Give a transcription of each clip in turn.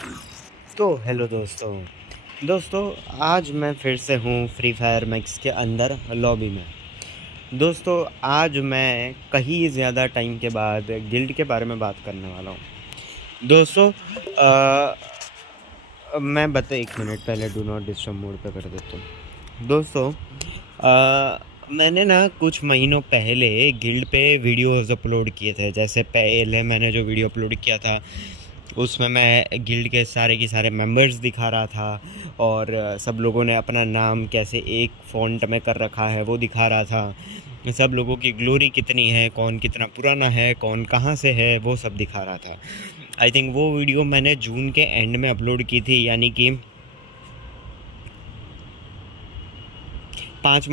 तो हेलो दोस्तों आज मैं फिर से हूँ फ्री फायर मैक्स के अंदर लॉबी में। दोस्तों आज मैं कहीं ज़्यादा टाइम के बाद गिल्ड के बारे में बात करने वाला हूँ। दोस्तों मैं बता 1 मिनट पहले डू नॉट डिस्टर्ब मोड पे कर देता हूँ। दोस्तों मैंने ना कुछ महीनों पहले गिल्ड पे वीडियोस अपलोड किए थे। जैसे पहले मैंने जो वीडियो अपलोड किया था उसमें मैं गिल्ड के सारे मेंबर्स दिखा रहा था और सब लोगों ने अपना नाम कैसे एक फ़ॉन्ट में कर रखा है वो दिखा रहा था। सब लोगों की ग्लोरी कितनी है, कौन कितना पुराना है, कौन कहाँ से है, वो सब दिखा रहा था। आई थिंक वो वीडियो मैंने जून के एंड में अपलोड की थी, यानी कि 5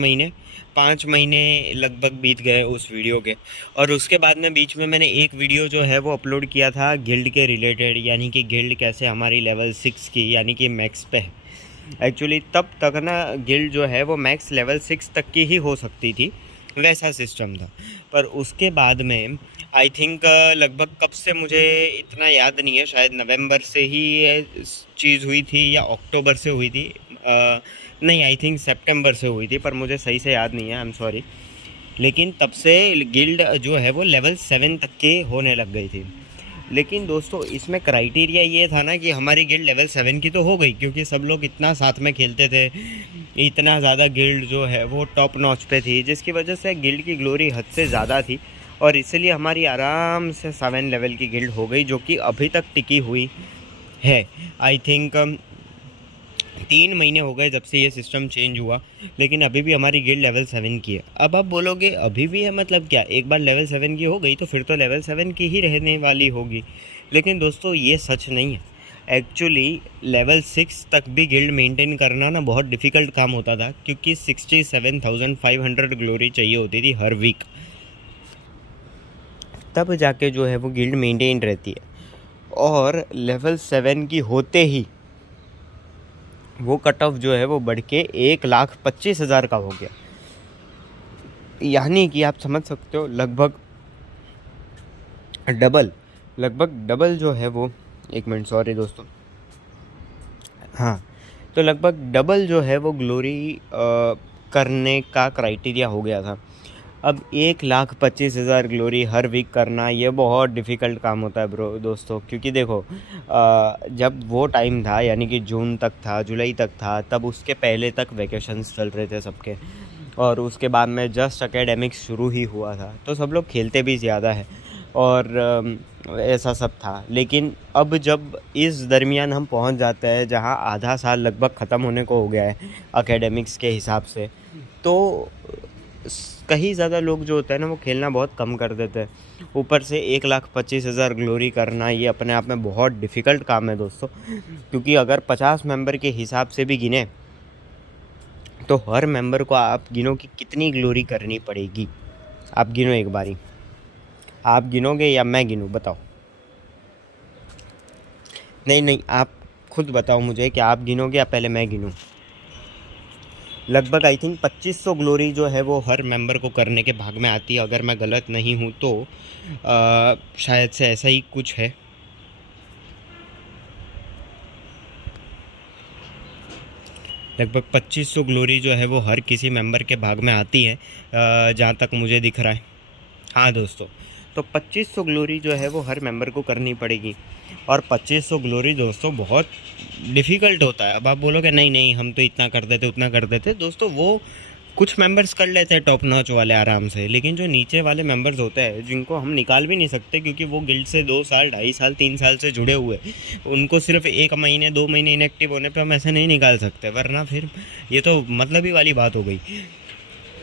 महीने लगभग बीत गए उस वीडियो के। और उसके बाद में बीच में मैंने एक वीडियो जो है वो अपलोड किया था गिल्ड के रिलेटेड, यानी कि गिल्ड कैसे हमारी लेवल 6 की यानी कि मैक्स पे है। एक्चुअली तब तक ना गिल्ड जो है वो मैक्स लेवल 6 तक की ही हो सकती थी, वैसा सिस्टम था। पर उसके बाद में आई थिंक लगभग कब से मुझे इतना याद नहीं है, शायद नवंबर से ही ये चीज़ हुई थी या अक्टूबर से हुई थी। नहीं, आई थिंक सितंबर से हुई थी, पर मुझे सही से याद नहीं है, आई एम सॉरी। लेकिन तब से गिल्ड जो है वो लेवल 7 तक के होने लग गई थी। लेकिन दोस्तों इसमें क्राइटेरिया ये था ना कि हमारी गिल्ड लेवल 7 की तो हो गई, क्योंकि सब लोग इतना साथ में खेलते थे, इतना ज़्यादा गिल्ड जो है वो टॉप नॉच पे थी, जिसकी वजह से गिल्ड की ग्लोरी हद से ज़्यादा थी। और इसलिए हमारी आराम से 7 लेवल की गिल्ड हो गई, जो कि अभी तक टिकी हुई है। आई थिंक 3 महीने हो गए जब से ये सिस्टम चेंज हुआ, लेकिन अभी भी हमारी गिल्ड लेवल 7 की है। अब आप बोलोगे अभी भी है, मतलब क्या, एक बार लेवल 7 की हो गई तो फिर तो लेवल 7 की ही रहने वाली होगी। लेकिन दोस्तों ये सच नहीं है। एक्चुअली लेवल 6 तक भी गिल्ड मेंटेन करना ना बहुत डिफ़िकल्ट काम होता था, क्योंकि 67,500 ग्लोरी चाहिए होती थी हर वीक, तब जाके जो है वो गिल्ड मेंटेन रहती है। और लेवल 7 की होते ही वो कट ऑफ जो है वो बढ़ के 1,25,000 का हो गया। यानी कि आप समझ सकते हो डबल लगभग डबल जो है वो, 1 मिनट सॉरी दोस्तों, हाँ, तो लगभग डबल जो है वो ग्लोरी करने का क्राइटेरिया हो गया था। अब 1,25,000 ग्लोरी हर वीक करना ये बहुत डिफ़िकल्ट काम होता है ब्रो दोस्तों, क्योंकि देखो जब वो टाइम था यानी कि जून तक था, जुलाई तक था, तब उसके पहले तक वैकेशंस चल रहे थे सबके, और उसके बाद में जस्ट एकेडमिक्स शुरू ही हुआ था, तो सब लोग खेलते भी ज़्यादा है और ऐसा सब था। लेकिन अब जब इस दरमियान हम पहुंच जाते हैं जहां आधा साल लगभग ख़त्म होने को हो गया है एकेडमिक्स के हिसाब से, तो कहीं ज़्यादा लोग जो होता है ना वो खेलना बहुत कम कर देते हैं। ऊपर से 1,25,000 ग्लोरी करना ये अपने आप में बहुत डिफ़िकल्ट काम है दोस्तों, क्योंकि अगर 50 मेंबर के हिसाब से भी गिने तो हर मेंबर को आप गिनो कि कितनी ग्लोरी करनी पड़ेगी। आप गिनो एक बारी, आप गिनोगे या मैं गिनूँ, बताओ। नहीं, आप खुद बताओ मुझे कि आप गिनोगे या पहले मैं गिनूँ। लगभग आई थिंक 2500 ग्लोरी जो है वो हर मेंबर को करने के भाग में आती है, अगर मैं गलत नहीं हूँ तो शायद से ऐसा ही कुछ है। लगभग 2500 ग्लोरी जो है वो हर किसी मेंबर के भाग में आती है, जहाँ तक मुझे दिख रहा है। हाँ दोस्तों, तो 2500 ग्लोरी जो है वो हर मेंबर को करनी पड़ेगी, और 2500 ग्लोरी दोस्तों बहुत डिफ़िकल्ट होता है। अब आप बोलोगे नहीं हम तो इतना कर देते उतना कर देते, दोस्तों वो कुछ मेंबर्स कर लेते हैं टॉप नॉच वाले आराम से, लेकिन जो नीचे वाले मेंबर्स होते हैं जिनको हम निकाल भी नहीं सकते, क्योंकि वो गिल्ड से 2 साल 2.5 साल 3 साल से जुड़े हुए, उनको सिर्फ 1 महीने 2 महीने इनएक्टिव होने पे हम ऐसे नहीं निकाल सकते, वरना फिर ये तो मतलब ही वाली बात हो गई।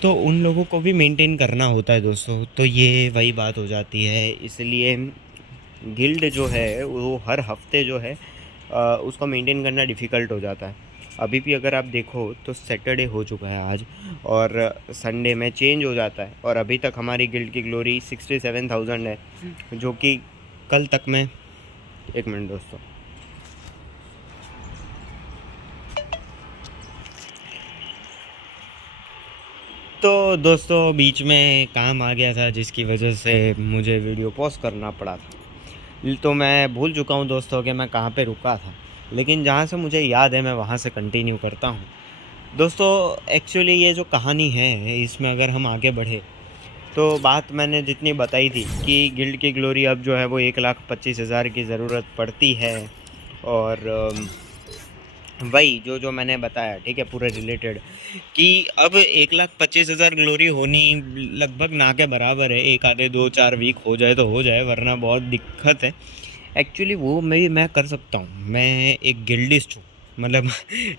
तो उन लोगों को भी मेंटेन करना होता है दोस्तों, तो ये वही बात हो जाती है। इसलिए गिल्ड जो है वो हर हफ्ते जो है उसको मेंटेन करना डिफ़िकल्ट हो जाता है। अभी भी अगर आप देखो तो सैटरडे हो चुका है आज, और संडे में चेंज हो जाता है, और अभी तक हमारी गिल्ड की ग्लोरी 67,000 है, जो कि कल तक में, 1 मिनट दोस्तों, तो दोस्तों बीच में काम आ गया था जिसकी वजह से मुझे वीडियो पॉज करना पड़ा था। तो मैं भूल चुका हूँ दोस्तों कि मैं कहाँ पे रुका था, लेकिन जहाँ से मुझे याद है मैं वहाँ से कंटिन्यू करता हूँ। दोस्तों एक्चुअली ये जो कहानी है इसमें अगर हम आगे बढ़े तो बात मैंने जितनी बताई थी कि गिल्ड की ग्लोरी अब जो है वो 1,25,000 की ज़रूरत पड़ती है। और वही जो जो मैंने बताया, ठीक है, पूरे रिलेटेड कि अब 1,25,000 ग्लोरी होनी लगभग ना के बराबर है। एक आधे 2-4 वीक हो जाए तो हो जाए, वरना बहुत दिक्कत है। एक्चुअली वो मैं कर सकता हूँ। मैं एक गिल्डिस्ट हूँ, मतलब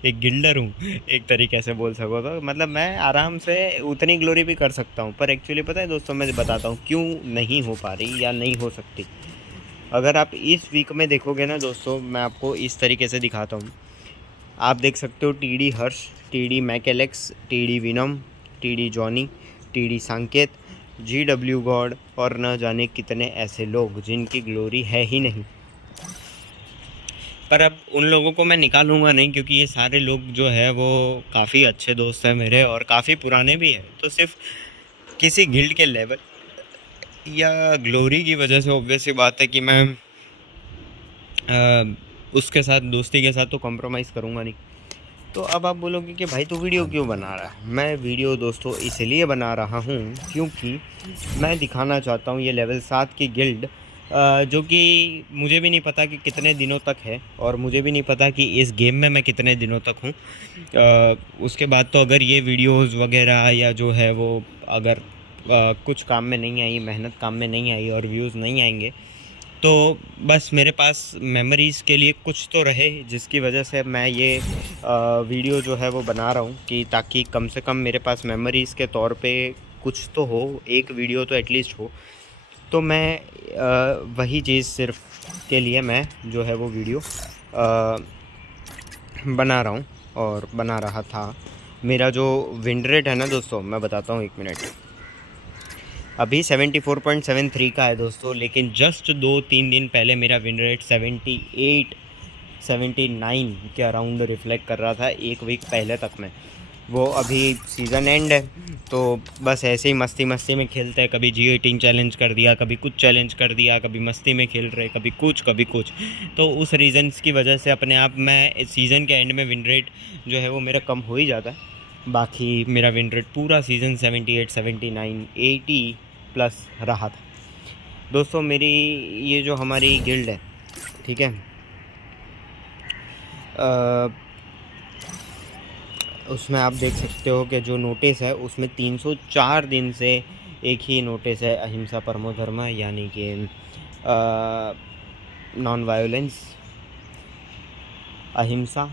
एक गिल्डर हूँ एक तरीके से बोल सको तो। मतलब मैं आराम से उतनी ग्लोरी भी कर सकता हूँ, पर एक्चुअली पता है दोस्तों, मैं बताता हूँ क्यों नहीं हो पा रही या नहीं हो सकती। अगर आप इस वीक में देखोगे ना दोस्तों, मैं आपको इस तरीके से दिखाता हूँ। आप देख सकते हो टीडी हर्ष, टीडी मैकेलेक्स, टीडी विनम, TD Johnny, TD Sanket, GW God और न जाने कितने ऐसे लोग जिनकी ग्लोरी है ही नहीं। पर अब उन लोगों को मैं निकालूंगा नहीं, क्योंकि ये सारे लोग जो है वो काफ़ी अच्छे दोस्त हैं मेरे और काफ़ी पुराने भी हैं। तो सिर्फ किसी गिल्ड के लेवल या ग्लोरी की वजह से ऑब्वियस सी बात है कि मैं उसके साथ, दोस्ती के साथ तो कॉम्प्रोमाइज़ करूँगा नहीं। तो अब आप बोलोगे कि भाई तू वीडियो क्यों बना रहा है? मैं वीडियो दोस्तों इसलिए बना रहा हूँ क्योंकि मैं दिखाना चाहता हूँ ये लेवल 7 की गिल्ड, जो कि मुझे भी नहीं पता कि कितने दिनों तक है, और मुझे भी नहीं पता कि इस गेम में मैं कितने दिनों तक हूँ। उसके बाद तो अगर ये वीडियोस वगैरह या जो है वो अगर कुछ काम में नहीं आई, मेहनत काम में नहीं आई और व्यूज़ नहीं आएंगे, तो बस मेरे पास मेमोरीज़ के लिए कुछ तो रहे, जिसकी वजह से मैं ये वीडियो जो है वो बना रहा हूँ कि ताकि कम से कम मेरे पास मेमोरीज़ के तौर पे कुछ तो हो, एक वीडियो तो एटलीस्ट हो। तो मैं वही चीज़ सिर्फ के लिए मैं जो है वो वीडियो बना रहा हूँ और बना रहा था। मेरा जो विन रेट है ना दोस्तों, मैं बताता हूँ, 1 मिनट। अभी 74.73 का है दोस्तों, लेकिन जस्ट 2-3 दिन पहले मेरा विन रेट 78-79 के अराउंड रिफ्लेक्ट कर रहा था, एक वीक पहले तक में। वो अभी सीज़न एंड है तो बस ऐसे ही मस्ती मस्ती में खेलते हैं। कभी G18 चैलेंज कर दिया, कभी कुछ चैलेंज कर दिया, कभी मस्ती में खेल रहे, कभी कुछ कभी कुछ। तो उस रीज़न्स की वजह से अपने आप मैं सीज़न के एंड में विन रेट जो है वो मेरा कम हो ही जाता है। बाकी मेरा विन रेट पूरा सीज़न 78, 79, 80 प्लस रहा था दोस्तों। मेरी ये जो हमारी गिल्ड है, ठीक है, उसमें आप देख सकते हो कि जो नोटिस है उसमें 304 दिन से एक ही नोटिस है, अहिंसा परमो धर्म, यानी कि नॉन वायोलेंस, अहिंसा,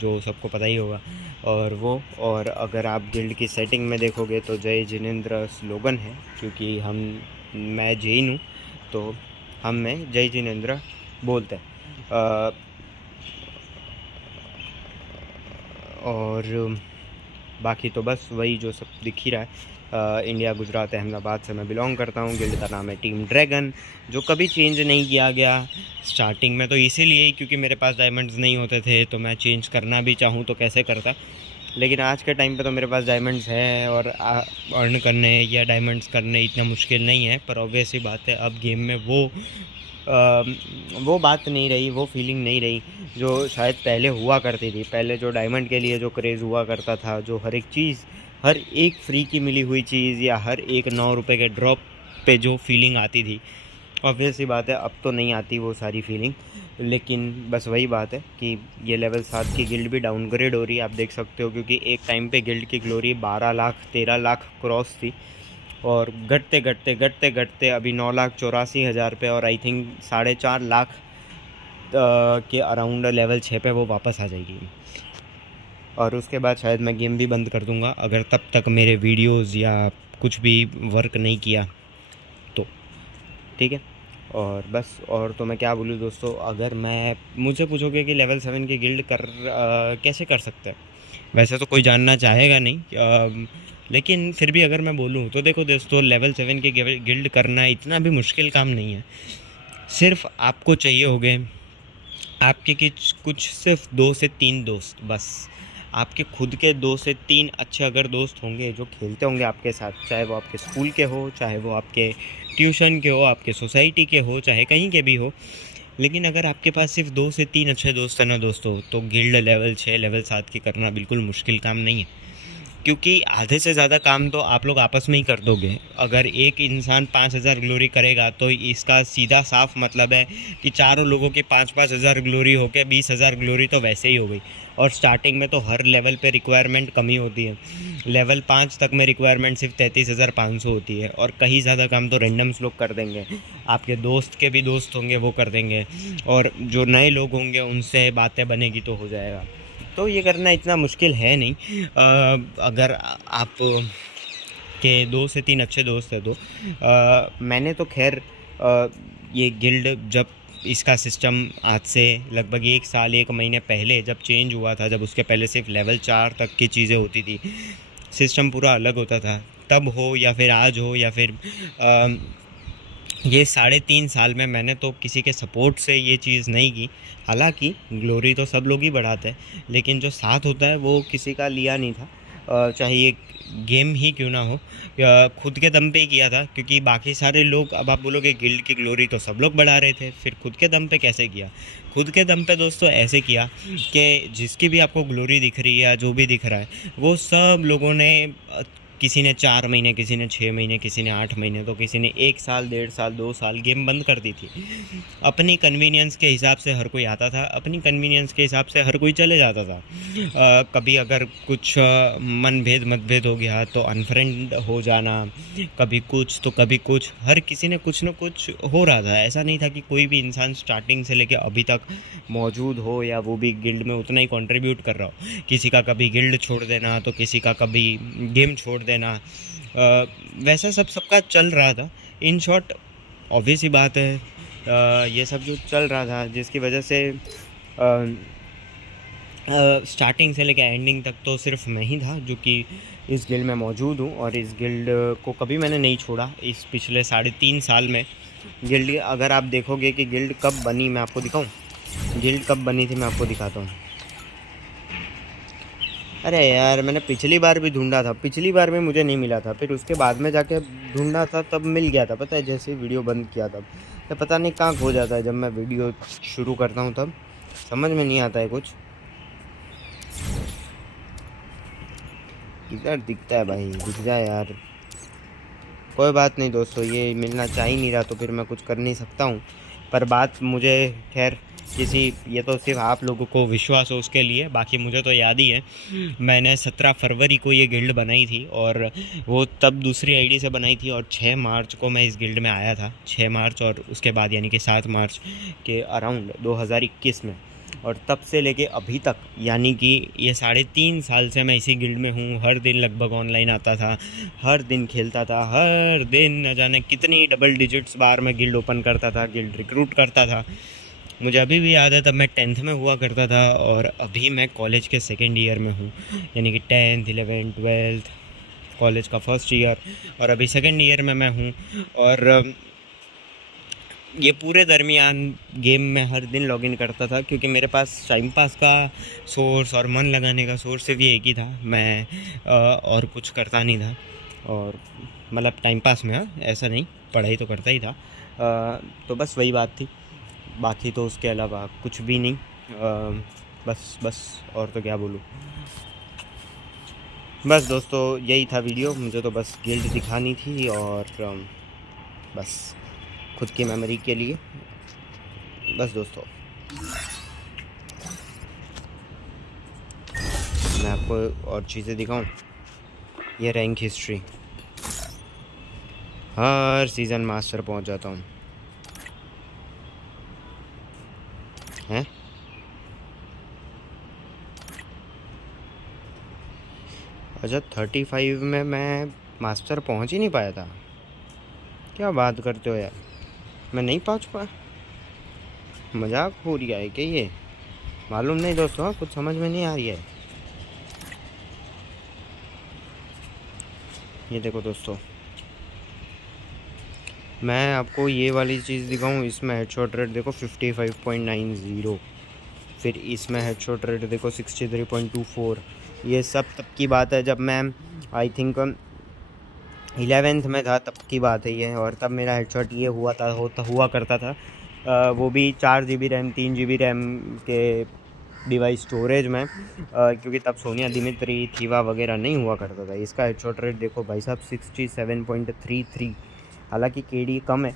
जो सबको पता ही होगा। और अगर आप गिल्ड की सेटिंग में देखोगे तो जय जिनेंद्र स्लोगन है, क्योंकि मैं जैन हूँ तो हम में जय जिनेंद्र बोलते हैं। और बाकी तो बस वही जो सब दिख ही रहा है। इंडिया, गुजरात, अहमदाबाद से मैं बिलोंग करता हूँ। गिल्ड का नाम है टीम ड्रैगन, जो कभी चेंज नहीं किया गया। स्टार्टिंग में तो इसीलिए क्योंकि मेरे पास डायमंड्स नहीं होते थे, तो मैं चेंज करना भी चाहूँ तो कैसे करता। लेकिन आज के टाइम पे तो मेरे पास डायमंड्स हैं और अर्न करने या डायमंड्स करने इतना मुश्किल नहीं है। पर ऑब्वियस ही बात है, अब गेम में वो बात नहीं रही, वो फीलिंग नहीं रही जो शायद पहले हुआ करती थी। पहले जो डायमंड के लिए जो क्रेज़ हुआ करता था, जो हर एक चीज़, हर एक फ्री की मिली हुई चीज़ या हर एक 9 रुपये के ड्रॉप पे जो फीलिंग आती थी, ऑब्वियस सी बात है अब तो नहीं आती वो सारी फीलिंग। लेकिन बस वही बात है कि ये लेवल 7 की गिल्ड भी डाउनग्रेड हो रही है, आप देख सकते हो, क्योंकि एक टाइम पे गिल्ड की ग्लोरी 12 लाख 13 लाख क्रॉस थी और घटते घटते घटते घटते अभी 9,84,000 पे, और आई थिंक 4.5 लाख के अराउंड लेवल 6 पे वो वापस आ जाएगी। और उसके बाद शायद मैं गेम भी बंद कर दूंगा अगर तब तक मेरे वीडियोस या कुछ भी वर्क नहीं किया तो, ठीक है। और बस, और तो मैं क्या बोलूँ दोस्तों, अगर मैं मुझसे पूछोगे कि लेवल 7 की गिल्ड कैसे कर सकते हैं, वैसे तो कोई जानना चाहेगा नहीं, लेकिन फिर भी अगर मैं बोलूँ तो देखो दोस्तों, लेवल 7 की गिल्ड करना इतना भी मुश्किल काम नहीं है। सिर्फ आपको चाहिए होंगे आपके कुछ सिर्फ 2 से 3 दोस्त बस। आपके खुद के 2 से 3 अच्छे अगर दोस्त होंगे जो खेलते होंगे आपके साथ, चाहे वो आपके स्कूल के हो, चाहे वो आपके ट्यूशन के हो, आपके सोसाइटी के हो, चाहे कहीं के भी हो, लेकिन अगर आपके पास सिर्फ 2 से 3 अच्छे दोस्त हैं ना दोस्तों, तो गिल्ड लेवल 6 लेवल 7 की करना बिल्कुल मुश्किल काम नहीं है, क्योंकि आधे से ज़्यादा काम तो आप लोग आपस में ही कर दोगे। अगर एक इंसान 5,000 ग्लोरी करेगा तो इसका सीधा साफ मतलब है कि चारों लोगों की 5-5 हज़ार ग्लोरी हो के 20,000 ग्लोरी तो वैसे ही हो गई। और स्टार्टिंग में तो हर लेवल पे रिक्वायरमेंट कम ही होती है। लेवल 5 तक में रिक्वायरमेंट सिर्फ 33,500 होती है, और कहीं ज़्यादा काम तो रैंडम्स लोग कर देंगे। आपके दोस्त के भी दोस्त होंगे वो कर देंगे, और जो नए लोग होंगे उनसे बातें बनेगी तो हो जाएगा। तो ये करना इतना मुश्किल है नहीं। अगर आप के 2 से 3 अच्छे दोस्त हैं तो मैंने तो खैर ये गिल्ड जब इसका सिस्टम आज से लगभग 1 साल 1 महीने पहले जब चेंज हुआ था, जब उसके पहले सिर्फ लेवल 4 तक की चीज़ें होती थी, सिस्टम पूरा अलग होता था, तब हो या फिर आज हो या फिर ये 3.5 साल में मैंने तो किसी के सपोर्ट से ये चीज़ नहीं की। हालांकि ग्लोरी तो सब लोग ही बढ़ाते हैं, लेकिन जो साथ होता है वो किसी का लिया नहीं था। चाहे ये गेम ही क्यों ना हो, खुद के दम पे ही किया था, क्योंकि बाकी सारे लोग, अब आप बोलोगे गिल्ड की ग्लोरी तो सब लोग बढ़ा रहे थे, फिर खुद के दम पे कैसे किया? खुद के दम पे दोस्तों ऐसे किया कि जिसकी भी आपको ग्लोरी दिख रही है या जो भी दिख रहा है, वो सब लोगों ने किसी ने 4 महीने, किसी ने 6 महीने, किसी ने 8 महीने, तो किसी ने 1 साल, 1.5 साल, 2 साल गेम बंद कर दी थी। अपनी कन्वीनियंस के हिसाब से हर कोई आता था, अपनी कन्वीनियंस के हिसाब से हर कोई चले जाता था। कभी अगर कुछ मनभेद मतभेद हो गया तो अनफ्रेंड हो जाना, कभी कुछ तो कभी कुछ, हर किसी ने कुछ न कुछ हो रहा था। ऐसा नहीं था कि कोई भी इंसान स्टार्टिंग से लेकर अभी तक मौजूद हो या वो भी गिल्ड में उतना ही कंट्रीब्यूट कर रहा हो। किसी का कभी गिल्ड छोड़ देना, तो किसी का कभी गेम छोड़ देना, वैसा सबका चल रहा था। इन शॉर्ट ऑब्वियस ही बात है, ये सब जो चल रहा था जिसकी वजह से स्टार्टिंग से लेकर एंडिंग तक तो सिर्फ मैं ही था जो कि इस गिल्ड में मौजूद हूँ, और इस गिल्ड को कभी मैंने नहीं छोड़ा। इस पिछले 3.5 साल में गिल्ड, अगर आप देखोगे कि गिल्ड कब बनी, मैं आपको दिखाऊं गिल्ड कब बनी थी, मैं आपको दिखाता हूँ। अरे यार, मैंने पिछली बार भी ढूंढा था, पिछली बार भी मुझे नहीं मिला था, फिर उसके बाद में जाके ढूंढा था तब मिल गया था। पता है, जैसे वीडियो बंद किया तब तो पता नहीं कहाँ खो जाता है। जब मैं वीडियो शुरू करता हूँ तब समझ में नहीं आता है कुछ। इधर दिखता है भाई, दिख जाए यार। कोई बात नहीं दोस्तों, ये मिलना चाह ही नहीं रहा तो फिर मैं कुछ कर नहीं सकता हूँ। पर बात मुझे खैर ये तो सिर्फ आप लोगों को विश्वास हो उसके लिए, बाकी मुझे तो याद ही है। मैंने 17 फरवरी को ये गिल्ड बनाई थी, और वो तब दूसरी आईडी से बनाई थी, और 6 मार्च को मैं इस गिल्ड में आया था। 6 मार्च और उसके बाद यानी कि 7 मार्च के अराउंड 2021 में, और तब से लेके अभी तक यानी कि ये 3.5 साल से मैं इसी गिल्ड में हूँ। हर दिन लगभग ऑनलाइन आता था, हर दिन खेलता था, हर दिन न जाने कितनी डबल डिजिट्स बार मैं गिल्ड ओपन करता था, गिल्ड रिक्रूट करता था। मुझे अभी भी याद है, तब मैं 10th में हुआ करता था, और अभी मैं कॉलेज के 2nd ईयर में हूँ, यानी कि 10th 11th 12th कॉलेज का 1st ईयर, और अभी 2nd ईयर में मैं हूँ। और ये पूरे दरमियान गेम में हर दिन लॉगिन करता था, क्योंकि मेरे पास टाइम पास का सोर्स और मन लगाने का सोर्स सिर्फ ये एक ही था। मैं और कुछ करता नहीं था, और मतलब टाइम पास में, ऐसा नहीं, पढ़ाई तो करता ही था। तो बस वही बात थी, बाकी तो उसके अलावा कुछ भी नहीं। बस और तो क्या बोलूँ। बस दोस्तों यही था वीडियो, मुझे तो बस गिल्ड दिखानी थी, और बस खुद की मेमोरी के लिए। बस दोस्तों, मैं आपको और चीज़ें दिखाऊं। ये रैंक हिस्ट्री, हर सीज़न मास्टर पहुंच जाता हूं। हैं? अच्छा, 35 में मैं मास्टर पहुंच ही नहीं पाया था? क्या बात करते हो यार, मैं नहीं पहुंच पाया? मजाक हो रहा है क्या ये? मालूम नहीं दोस्तों, कुछ समझ में नहीं आ रही है। ये देखो दोस्तों, मैं आपको ये वाली चीज़ दिखाऊं। इसमें हेडशॉट रेट देखो 55.90, फिर इसमें हेडशॉट रेट देखो 63.24, ये सब तब की बात है जब मैं आई थिंक 11th में था, तब की बात है ये। और तब मेरा हेडशॉट ये हुआ करता था, वो भी 4 GB रैम 3 GB रैम के डिवाइस स्टोरेज में, क्योंकि तब सोनिया दिमित्री थीवा वगैरह नहीं हुआ करता था। इसका हेडशॉट रेट देखो भाई साहब 67.33। हालांकि केडी कम है,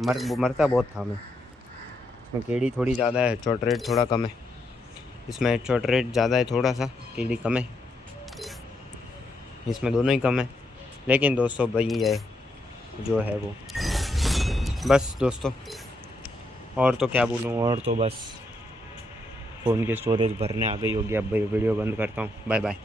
मरता बहुत था मैं। इसमें केडी थोड़ी ज़्यादा है, हेडशॉट रेट थोड़ा कम है। इसमें हेडशॉट रेट ज़्यादा है थोड़ा सा, केडी कम है। इसमें दोनों ही कम है। लेकिन दोस्तों भाई ये जो है वो, बस दोस्तों और तो क्या बोलूँ, और तो बस फ़ोन की स्टोरेज भरने आ गई होगी। अब भाई वीडियो बंद करता हूँ। Bye bye.